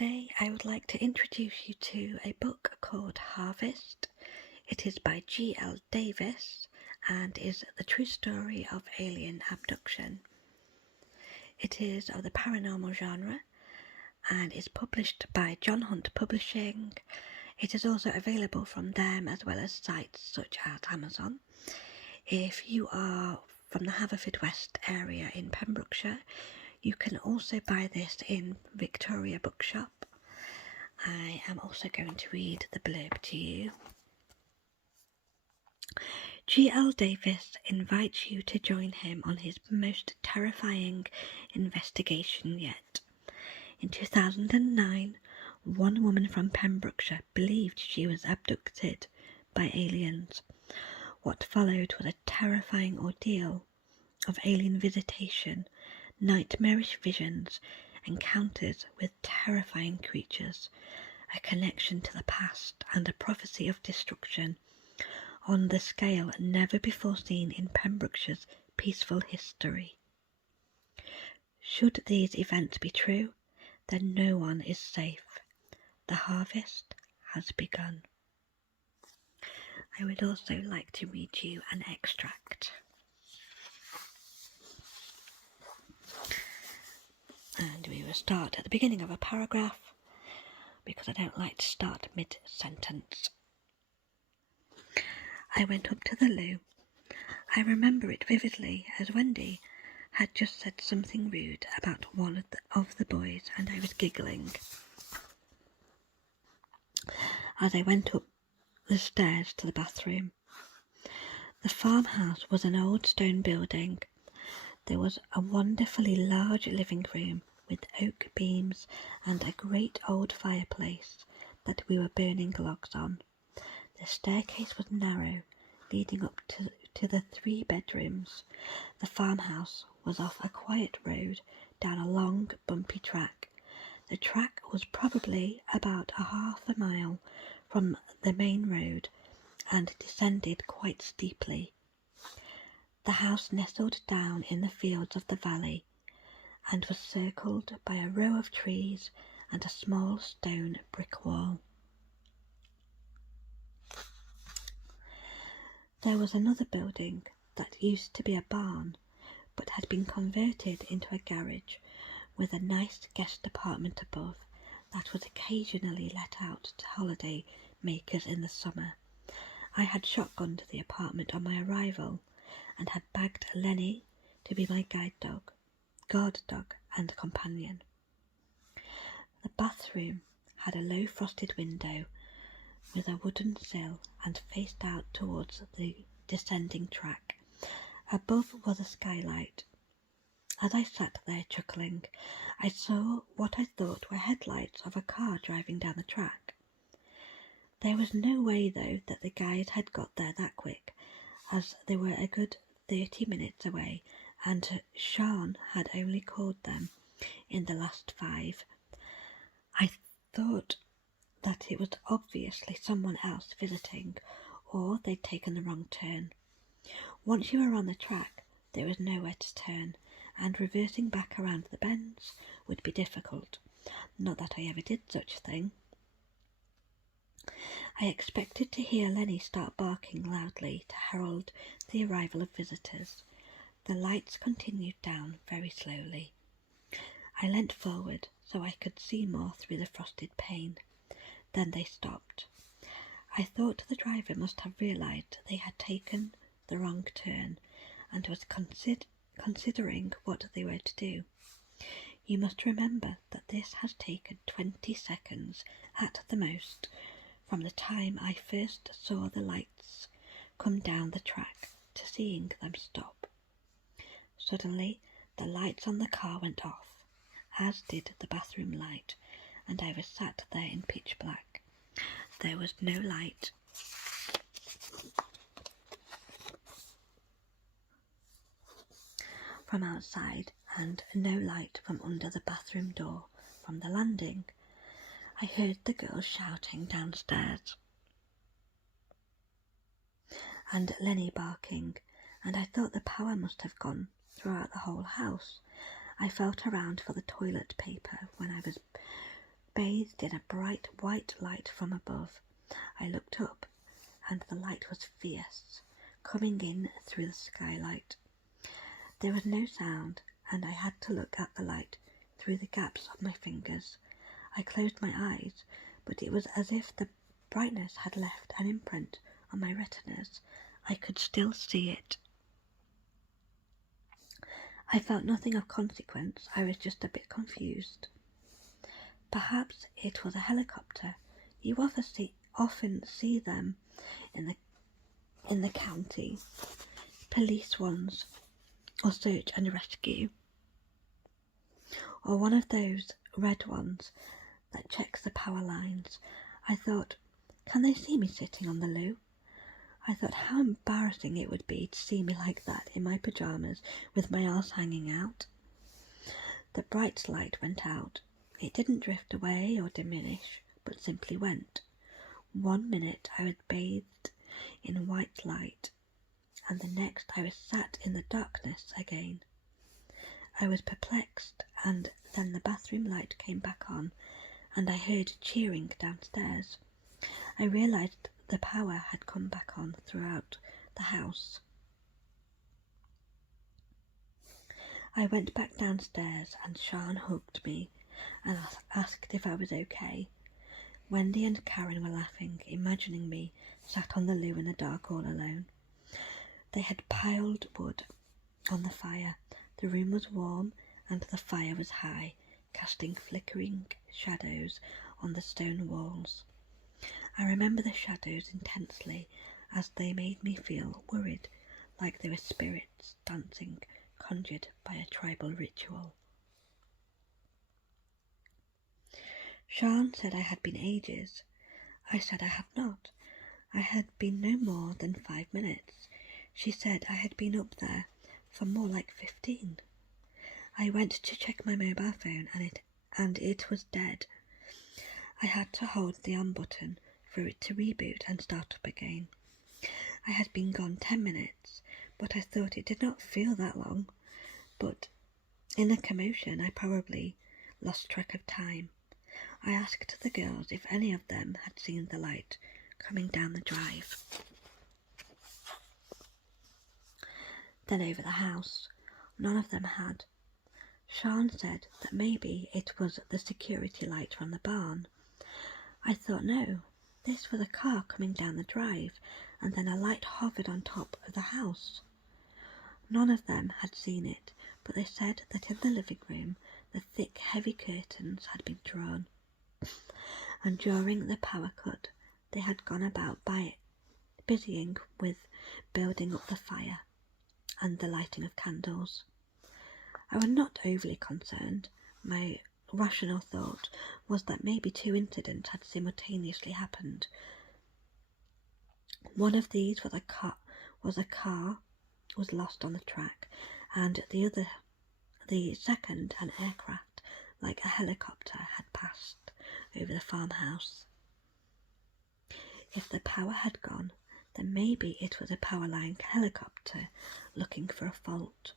Today I would like to introduce you to a book called Harvest. It is by G.L Davies and is the true story of alien abduction. It is of the paranormal genre and is published by John Hunt Publishing. It is also available from them as well as sites such as Amazon. If you are from the Haverfordwest area in Pembrokeshire, you can also buy this in Victoria Bookshop. I am also going to read the blurb to you. G.L Davies invites you to join him on his most terrifying investigation yet. In 2009, one woman from Pembrokeshire believed she was abducted by aliens. What followed was a terrifying ordeal of alien visitation, nightmarish visions, encounters with terrifying creatures, a connection to the past and a prophecy of destruction on the scale never before seen in Pembrokeshire's peaceful history. Should these events be true, then no one is safe. The harvest has begun. I would also like to read you an extract. And we will start at the beginning of a paragraph because I don't like to start mid-sentence. I went up to the loo. I remember it vividly as Wendy had just said something rude about one of the boys and I was giggling. As I went up the stairs to the bathroom. The farmhouse was an old stone building. There was a wonderfully large living room with oak beams and a great old fireplace that we were burning logs on. The staircase was narrow, leading up to the 3 bedrooms. The farmhouse was off a quiet road down a long, bumpy track. The track was probably about a half a mile from the main road and descended quite steeply. The house nestled down in the fields of the valley and was circled by a row of trees and a small stone brick wall. There was another building that used to be a barn but had been converted into a garage with a nice guest apartment above that was occasionally let out to holiday makers in the summer. I had shotgunned the apartment on my arrival and had bagged Lenny to be my guard dog and companion. The bathroom had a low frosted window with a wooden sill and faced out towards the descending track. Above was a skylight. As I sat there chuckling, I saw what I thought were headlights of a car driving down the track. There was no way, though, that the guys had got there that quick, as they were a good 30 minutes away, and Sean had only called them in the last 5. I thought that it was obviously someone else visiting, or they'd taken the wrong turn. Once you were on the track, there was nowhere to turn, and reversing back around the bends would be difficult. Not that I ever did such a thing. I expected to hear Lenny start barking loudly to herald the arrival of visitors. The lights continued down very slowly. I leant forward so I could see more through the frosted pane. Then they stopped. I thought the driver must have realised they had taken the wrong turn and was considering what they were to do. You must remember that this has taken 20 seconds at the most from the time I first saw the lights come down the track to seeing them stop. Suddenly, the lights on the car went off, as did the bathroom light, and I was sat there in pitch black. There was no light. From outside, and no light from under the bathroom door from the landing. I heard the girls shouting downstairs and Lenny barking, and I thought the power must have gone throughout the whole house. I felt around for the toilet paper when I was bathed in a bright white light from above. I looked up, and the light was fierce, coming in through the skylight. There was no sound, and I had to look at the light through the gaps of my fingers. I closed my eyes, but it was as if the brightness had left an imprint on my retinas. I could still see it. I felt nothing of consequence. I was just a bit confused. Perhaps it was a helicopter. You often see them in the county, police ones, or search and rescue, or one of those red ones that checks the power lines. I thought, can they see me sitting on the loo? I thought how embarrassing it would be to see me like that in my pyjamas with my arse hanging out. The bright light went out. It didn't drift away or diminish, but simply went. 1 minute I was bathed in white light, and the next I was sat in the darkness again. I was perplexed, and then the bathroom light came back on, and I heard cheering downstairs. I realised the power had come back on throughout the house. I went back downstairs, and Sean hugged me and asked if I was okay. Wendy and Karen were laughing, imagining me sat on the loo in the dark all alone. They had piled wood on the fire. The room was warm, and the fire was high, casting flickering shadows on the stone walls. I remember the shadows intensely, as they made me feel worried, like they were spirits dancing, conjured by a tribal ritual. Sean said I had been ages. I said I had not. I had been no more than 5 minutes. She said I had been up there for more like 15. I went to check my mobile phone, and it was dead. I had to hold the on button for it to reboot and start up again. I had been gone 10 minutes, but I thought it did not feel that long. But in the commotion, I probably lost track of time. I asked the girls if any of them had seen the light coming down the drive. Then over the house, none of them had. Sean said that maybe it was the security light from the barn. I thought no, this was a car coming down the drive, and then a light hovered on top of the house. None of them had seen it, but they said that in the living room the thick, heavy curtains had been drawn, and during the power cut they had gone about busying with building up the fire and the lighting of candles. I was not overly concerned. My rational thought was that maybe 2 incidents had simultaneously happened. One of these was a car was lost on the track, and the second, an aircraft like a helicopter had passed over the farmhouse. If the power had gone, then maybe it was a power-line helicopter looking for a fault,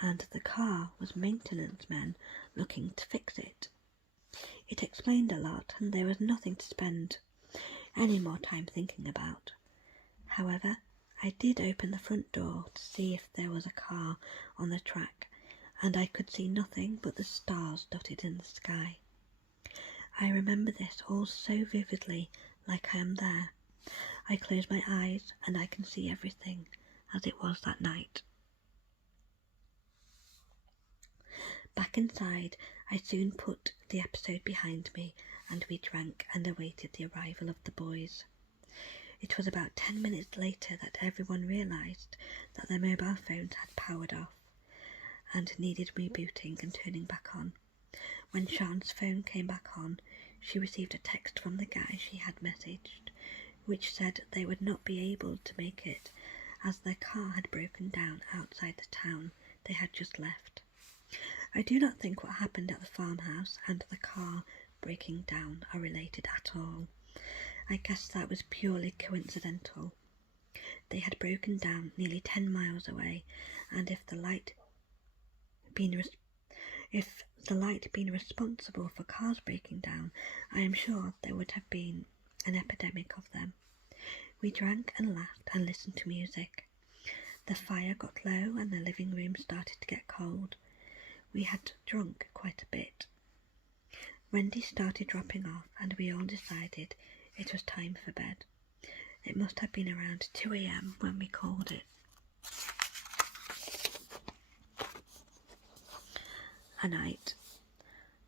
and the car was maintenance men looking to fix it. It explained a lot, and there was nothing to spend any more time thinking about. However, I did open the front door to see if there was a car on the track, and I could see nothing but the stars dotted in the sky. I remember this all so vividly, like I am there. I close my eyes and I can see everything as it was that night. Back inside, I soon put the episode behind me, and we drank and awaited the arrival of the boys. It was about 10 minutes later that everyone realised that their mobile phones had powered off and needed rebooting and turning back on. When Sean's phone came back on, she received a text from the guy she had messaged, which said they would not be able to make it as their car had broken down outside the town they had just left. I do not think what happened at the farmhouse and the car breaking down are related at all. I guess that was purely coincidental. They had broken down nearly 10 miles away, and if the light been responsible for cars breaking down, I am sure there would have been an epidemic of them. We drank and laughed and listened to music. The fire got low and the living room started to get cold. We had drunk quite a bit. Wendy started dropping off and we all decided it was time for bed. It must have been around 2 a.m. when we called it. A night.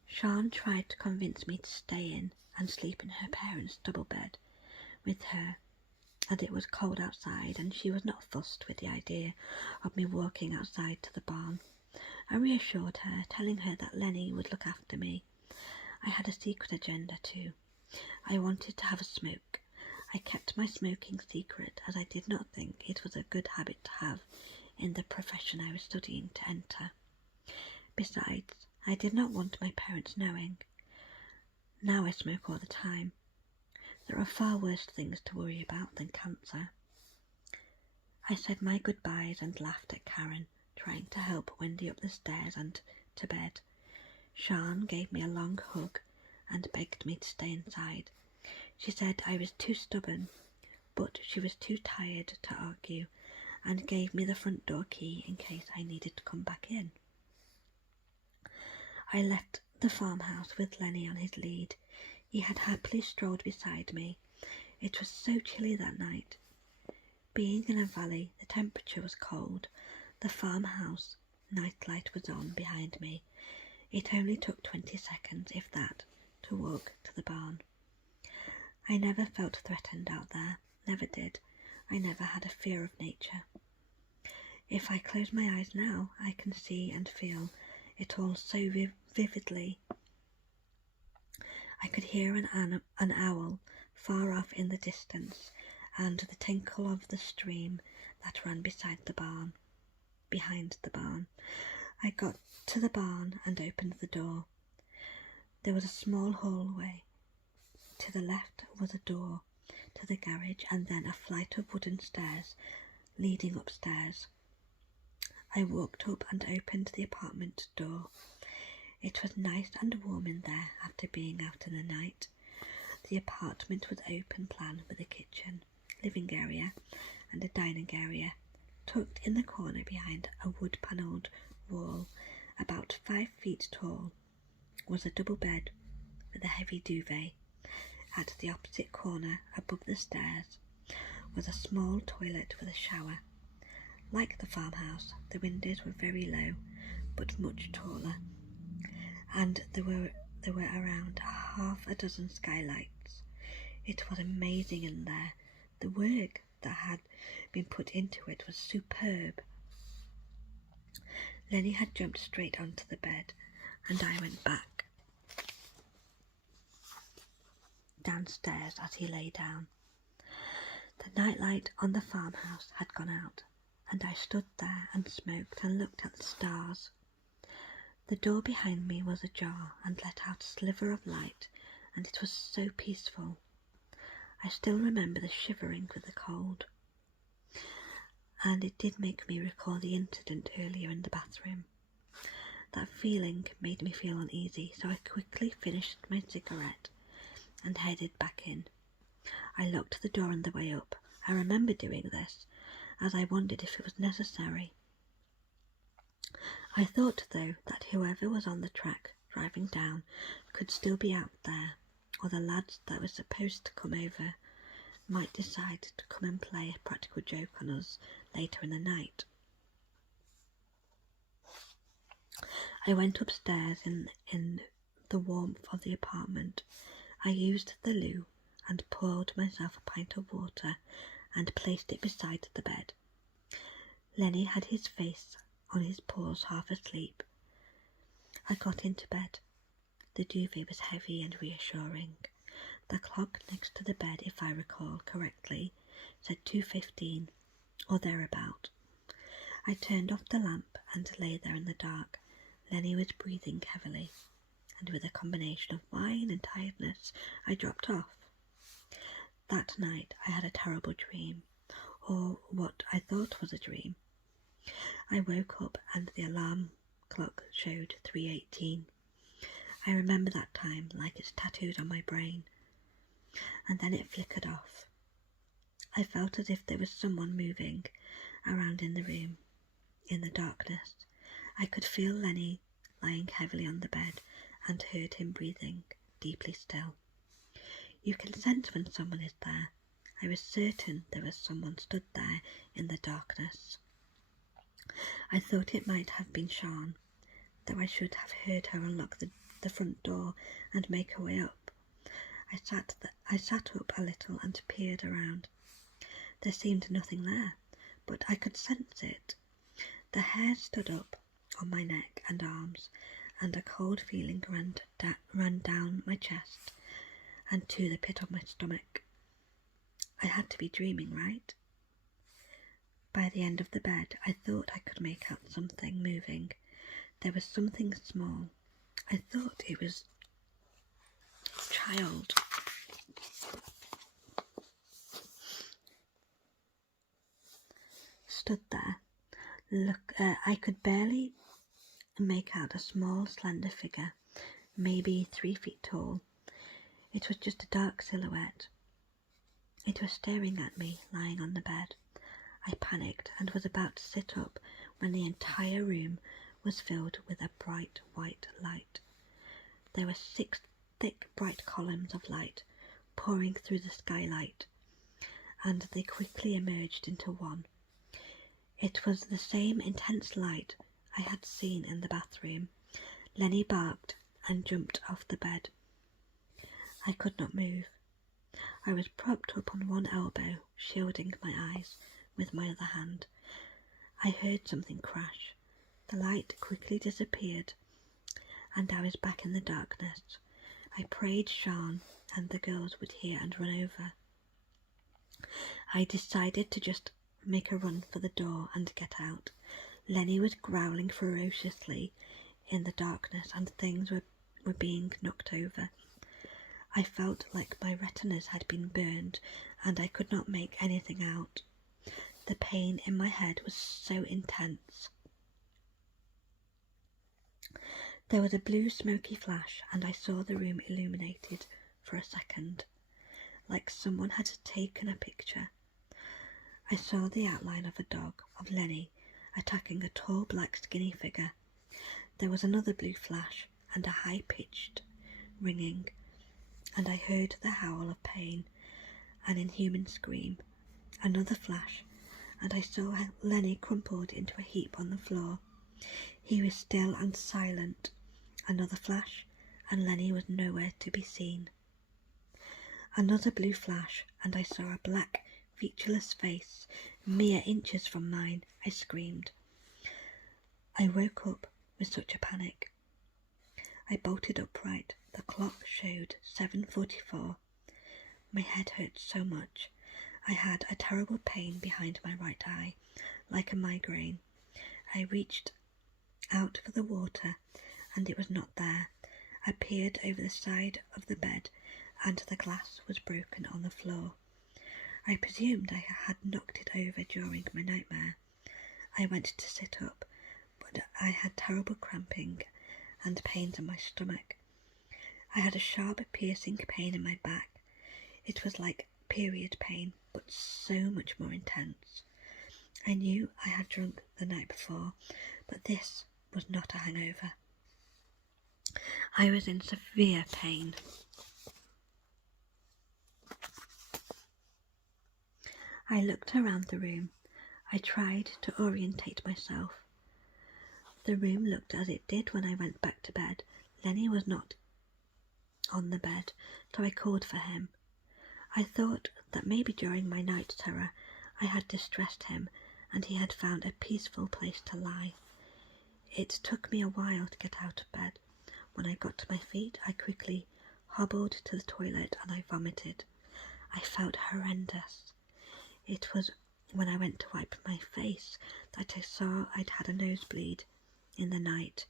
Sean tried to convince me to stay in and sleep in her parents' double bed with her, and it was cold outside and she was not fussed with the idea of me walking outside to the barn. I reassured her, telling her that Lenny would look after me. I had a secret agenda too. I wanted to have a smoke. I kept my smoking secret as I did not think it was a good habit to have in the profession I was studying to enter. Besides, I did not want my parents knowing. Now I smoke all the time. There are far worse things to worry about than cancer. I said my goodbyes and laughed at Karen, trying to help Wendy up the stairs and to bed. Sian gave me a long hug and begged me to stay inside. She said I was too stubborn, but she was too tired to argue, and gave me the front door key in case I needed to come back in. I left the farmhouse with Lenny on his lead. He had happily strolled beside me. It was so chilly that night. Being in a valley, the temperature was cold. The farmhouse nightlight was on behind me. It only took 20 seconds, if that, to walk to the barn. I never felt threatened out there, never did. I never had a fear of nature. If I close my eyes now, I can see and feel it all so vividly. I could hear an owl far off in the distance, and the tinkle of the stream that ran behind the barn. I got to the barn and opened the door. There was a small hallway. To the left was a door to the garage and then a flight of wooden stairs leading upstairs. I walked up and opened the apartment door. It was nice and warm in there after being out in the night. The apartment was open plan with a kitchen, living area and a dining area. Tucked in the corner behind a wood-panelled wall, about 5 feet tall, was a double bed with a heavy duvet. At the opposite corner, above the stairs, was a small toilet with a shower. Like the farmhouse, the windows were very low, but much taller, and there were around half a dozen skylights. It was amazing in there. The work that had been put into it was superb. Lenny had jumped straight onto the bed, and I went back downstairs as he lay down. The nightlight on the farmhouse had gone out, and I stood there and smoked and looked at the stars. The door behind me was ajar and let out a sliver of light, and it was so peaceful. I still remember the shivering with the cold, and it did make me recall the incident earlier in the bathroom. That feeling made me feel uneasy, so I quickly finished my cigarette and headed back in. I locked the door on the way up. I remember doing this, as I wondered if it was necessary. I thought, though, that whoever was on the track driving down could still be out there, or the lads that were supposed to come over might decide to come and play a practical joke on us later in the night. I went upstairs in the warmth of the apartment. I used the loo and poured myself a pint of water and placed it beside the bed. Lenny had his face on his paws, half asleep. I got into bed. The duvet was heavy and reassuring. The clock next to the bed, if I recall correctly, said 2:15 or thereabout. I turned off the lamp and lay there in the dark. Lenny was breathing heavily, and with a combination of wine and tiredness, I dropped off. That night I had a terrible dream, or what I thought was a dream. I woke up and the alarm clock showed 3:18. I remember that time like it's tattooed on my brain, and then it flickered off. I felt as if there was someone moving around in the room, in the darkness. I could feel Lenny lying heavily on the bed and heard him breathing deeply still. You can sense when someone is there. I was certain there was someone stood there in the darkness. I thought it might have been Sean, though I should have heard her unlock the front door and make her way up. I sat up a little and peered around. There seemed nothing there, but I could sense it. The hair stood up on my neck and arms, and a cold feeling ran down my chest and to the pit of my stomach. I had to be dreaming, right? By the end of the bed, I thought I could make out something moving. There was something small. I thought it was a child. Stood there. I could barely make out a small, slender figure, maybe 3 feet tall. It was just a dark silhouette. It was staring at me, lying on the bed. I panicked and was about to sit up when the entire room was filled with a bright white light. There were 6 thick, bright columns of light pouring through the skylight, and they quickly emerged into one. It was the same intense light I had seen in the bathroom. Lenny barked and jumped off the bed. I could not move. I was propped up on one elbow, shielding my eyes with my other hand. I heard something crash. The light quickly disappeared, and I was back in the darkness. I prayed Sean and the girls would hear and run over. I decided to just make a run for the door and get out. Lenny was growling ferociously in the darkness, and things were being knocked over. I felt like my retinas had been burned, and I could not make anything out. The pain in my head was so intense. There was a blue smoky flash, and I saw the room illuminated for a second, like someone had taken a picture. I saw the outline of a dog, of Lenny, attacking a tall black skinny figure. There was another blue flash and a high-pitched ringing, and I heard the howl of pain, an inhuman scream. Another flash, and I saw Lenny crumpled into a heap on the floor. He was still and silent. Another flash, and Lenny was nowhere to be seen. Another blue flash, and I saw a black, featureless face, mere inches from mine. I screamed. I woke up with such a panic. I bolted upright. The clock showed 7:44. My head hurt so much. I had a terrible pain behind my right eye, like a migraine. I reached out for the water, and it was not there. I peered over the side of the bed, and the glass was broken on the floor. I presumed I had knocked it over during my nightmare. I went to sit up, but I had terrible cramping and pains in my stomach. I had a sharp, piercing pain in my back. It was like period pain, but so much more intense. I knew I had drunk the night before, but this was not a hangover. I was in severe pain. I looked around the room. I tried to orientate myself. The room looked as it did when I went back to bed. Lenny was not on the bed, so I called for him. I thought that maybe during my night terror I had distressed him and he had found a peaceful place to lie. It took me a while to get out of bed. When I got to my feet, I quickly hobbled to the toilet and I vomited. I felt horrendous. It was when I went to wipe my face that I saw I'd had a nosebleed in the night,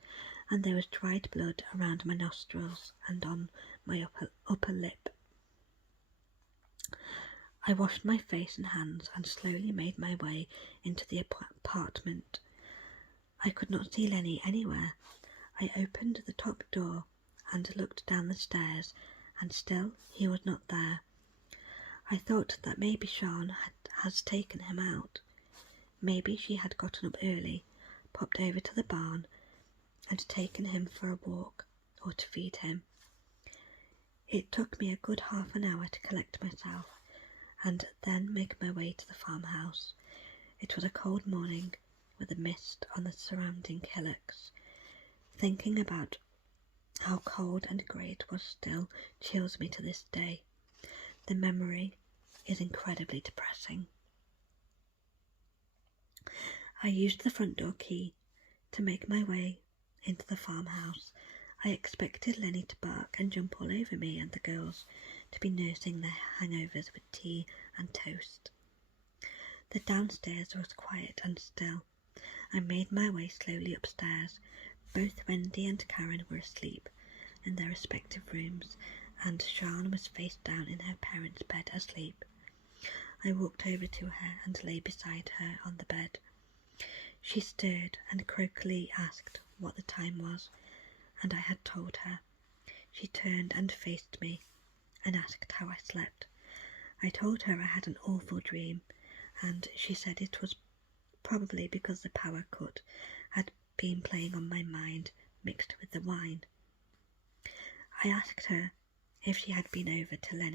and there was dried blood around my nostrils and on my upper lip. I washed my face and hands and slowly made my way into the apartment. I could not see Lenny anywhere. I opened the top door and looked down the stairs, and still he was not there. I thought that maybe Sean has taken him out. Maybe she had gotten up early, popped over to the barn, and taken him for a walk, or to feed him. It took me a good half an hour to collect myself, and then make my way to the farmhouse. It was a cold morning, with a mist on the surrounding hillocks. Thinking about how cold and grey it was still chills me to this day. The memory is incredibly depressing. I used the front door key to make my way into the farmhouse. I expected Lenny to bark and jump all over me and the girls to be nursing their hangovers with tea and toast. The downstairs was quiet and still. I made my way slowly upstairs. Both Wendy and Karen were asleep in their respective rooms, and Sean was face down in her parents' bed asleep. I walked over to her and lay beside her on the bed. She stirred and croakily asked what the time was, and I had told her. She turned and faced me and asked how I slept. I told her I had an awful dream, and she said it was probably because the power cut had been playing on my mind mixed with the wine. I asked her if she had been over to let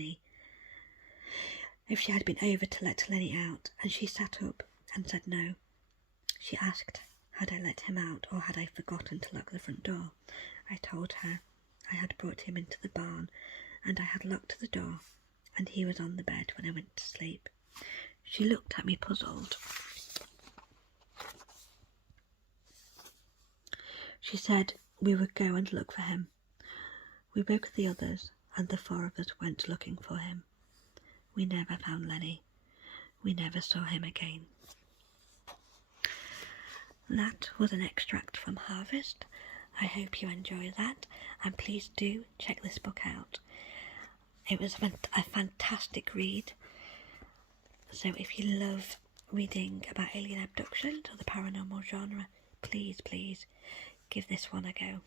Lenny out, and she sat up and said no. She asked had I let him out or had I forgotten to lock the front door. I told her I had brought him into the barn and I had locked the door, and he was on the bed when I went to sleep. She looked at me puzzled. She said we would go and look for him. We woke the others, and the four of us went looking for him. We never found Lenny. We never saw him again. That was an extract from Harvest. I hope you enjoy that, and please do check this book out. It was a fantastic read. So if you love reading about alien abduction or the paranormal genre, please give this one a go.